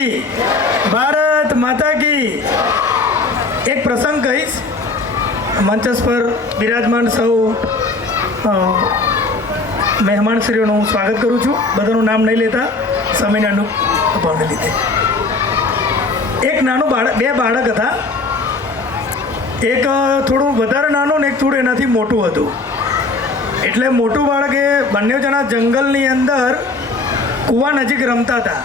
ભારત માતા કી. એક પ્રસંગ કહીશ. મંચસ પર બિરાજમાન સૌ મહેમાનશ્રીઓનું સ્વાગત કરું છું. બધાનું નામ નહીં લેતા સમયના અનુભવને લીધે. એક નાનું બાળક, બે બાળક હતા. એક થોડું વધારે નાનું ને એક થોડું એનાથી મોટું હતું. એટલે મોટું બાળક એ બંને જણા જંગલની અંદર કૂવા નજીક રમતા હતા.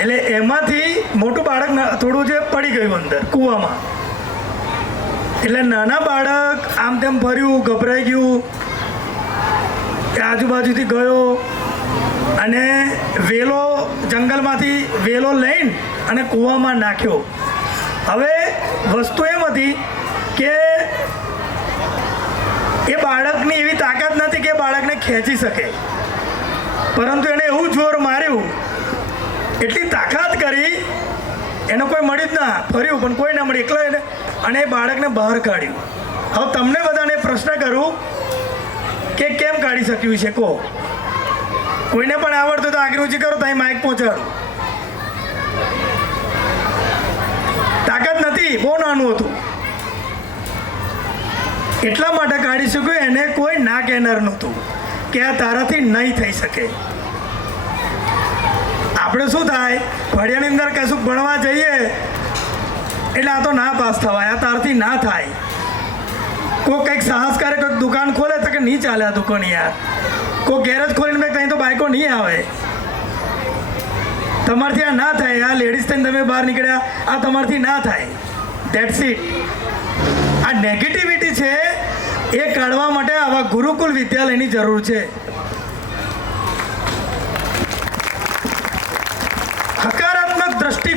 એટલે એમાંથી મોટું બાળક થોડું જે પડી ગયું અંદર, કૂવામાં. એટલે નાના બાળક આમ તેમ ફર્યું ગભરાઈ ગયું, એ આજુબાજુથી ગયો અને વેલો જંગલમાંથી વેલો લઈને અને કૂવામાં નાખ્યો. હવે વસ્તુ એમ હતી કે એ બાળકની એવી તાકાત નથી કે બાળકને ખેંચી શકે. પરંતુ એણે એવું જોર માર્યું એટલી તાકાત કરી, એને કોઈ મળી જ ના, ફર્યું, પણ કોઈ ના મળી એકલો એને, અને એ બાળકને બહાર કાઢ્યું. હવે તમને બધાને પ્રશ્ન કરું કે કેમ કાઢી શક્યું છે? કહો. કોઈને પણ આવડતું તો આગળ ઊંચી કરો તો અહીં માઇક પહોંચાડો. તાકાત નથી, બહુ નાનું હતું. એટલા માટે કાઢી શક્યું એને કોઈ ના કહેનાર નહોતું કે આ તારાથી નહીં થઈ શકે. આપણે શું થાય? ફળિયાની અંદર કશું ભણવા જઈએ, એટલે આ તો ના પાસ થવાય, આ તારથી ના થાય. કોઈ કંઈક સાહસ કરે, કોઈક દુકાન ખોલે તો કે નહીં ચાલે આ દુકાન યાર. કોઈ ગેરેજ ખોલીને મેં કંઈ તો બાઇકો નહીં આવે. તમારથી આ ના થાય, આ લેડીઝ થઈને તમે બહાર નીકળ્યા, આ તમારથી ના થાય. દેટ્સ ઇટ આ નેગેટિવિટી છે, એ કાઢવા માટે આવા ગુરુકુલ વિદ્યાલયની જરૂર છે.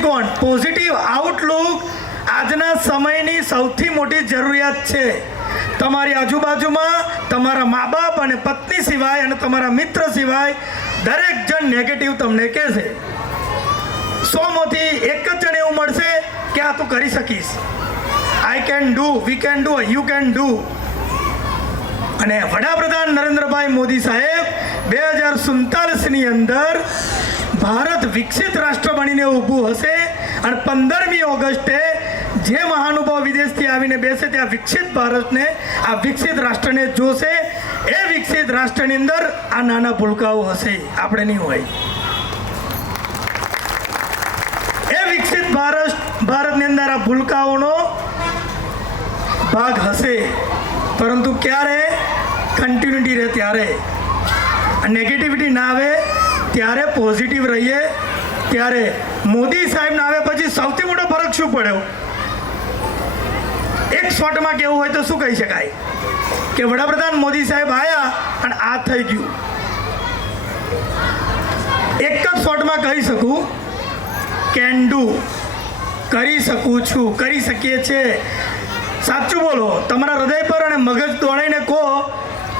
દ્રષ્ટિકોણ પોઝિટિવ આઉટલુક આજના સમયની સૌથી મોટી જરૂરિયાત છે. તમારી આજુબાજુમાં તમારા મા બાપ અને પત્ની સિવાય અને તમારા મિત્ર સિવાય દરેક જણ નેગેટિવ તમને કહેશે. સોમાંથી એક જ જણ એવું મળશે કે આ તું કરી શકીશ. I can do we can do you can do અને વડાપ્રધાન નરેન્દ્રભાઈ મોદી સાહેબ બે હજાર સુડતાલીસની અંદર ભારત વિકસિત રાષ્ટ્ર બનીને ઊભું હશે અને પંદરમી ઓગસ્ટે જે મહાનુભાવ વિદેશથી આવીને બેસે ત્યાં વિકસિત ભારતને, આ વિકસિત રાષ્ટ્રને જોશે. એ વિકસિત રાષ્ટ્રની અંદર આ નાના ભૂલકાઓ હશે. આપણે નહીં હોય. એ વિકસિત ભારત, ભારતની અંદર આ ભૂલકાઓનો ભાગ હશે. પરંતુ ક્યારે? કન્ટિન્યુટી રહે ત્યારે. નેગેટિવિટી ના આવે. ત્યારે પોઝિટિવ રહીએ, ત્યારે મોદી સાહેબ ના આવે પછી સૌથી મોટો ફરક શું પડ્યો? એક શોર્ટમાં કેવું હોય તો શું કહી શકાય? કે વડાપ્રધાન મોદી સાહેબ આવ્યા અને આ થઈ ગયું. એક જ શોર્ટમાં કહી શકું કેન ડુ કરી શકું છું, કરી શકીએ છીએ સાચું બોલો, તમારા હૃદય પર અને મગજ દોડાઈને કહો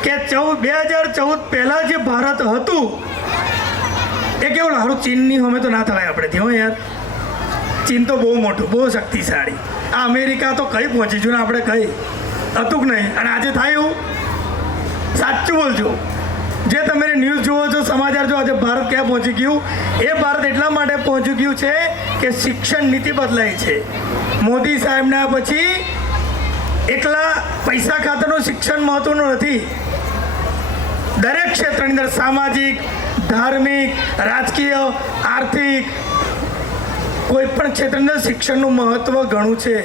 કે ચૌદ બે હજાર ચૌદ પહેલાં જે ભારત હતું એ કેવું સારું ચીનની હોમે તો ના થાય આપણે. હો યાર. ચીન તો બહુ મોટું, બહુ શક્તિશાળી. આ અમેરિકા તો કઈ પહોંચી છું ને આપણે કઈ? હતું કે નહીં. અને આજે થાય સાચું બોલજો. જે તમે ન્યૂઝ જુઓ છો, સમાચાર જો આજે ભારત ક્યાં પહોંચી ગયું? એ ભારત એટલા માટે પહોંચી ગયું છે કે શિક્ષણ નીતિ બદલાઈ છે. મોદી સાહેબના પછી એકલા પૈસા ખાતરનું શિક્ષણ મહત્વનું નથી. દરેક ક્ષેત્રની અંદર સામાજિક ધાર્મિક, રાજકીય, આર્થિક, કોઈ પણ ક્ષેત્રના શિક્ષણનું મહત્ત્વ ઘણું છે.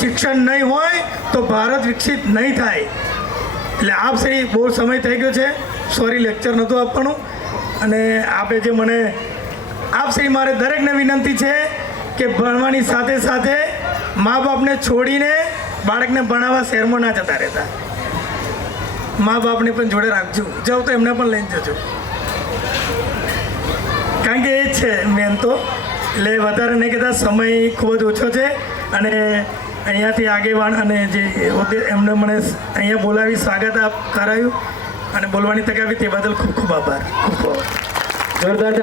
શિક્ષણ નહીં હોય તો ભારત વિકસિત નહીં થાય. એટલે આપ શ્રી બહુ સમય થઈ ગયો છે. સોરી લેક્ચર નહોતું આપવાનું. અને આપે જે મને, આપ શ્રી મારે દરેકને વિનંતી છે કે ભણવાની સાથે સાથે મા બાપને છોડીને બાળકને ભણાવવા શહેરમાં ના જતા રહેતા. મા બાપને પણ જોડે રાખજો. જાઉં તો એમને પણ લઈને જજો. કારણ કે એ છે મેન તો. એટલે વધારે નહીં કહેતા, સમય ખૂબ જ ઓછો છે અને અહીંયાથી આગેવાન અને જે એમને મને અહીંયા બોલાવી સ્વાગત આપ, કરાયું અને બોલવાની તક આપી તે બદલ ખૂબ ખૂબ આભાર. ખૂબ ખૂબ જોરદાર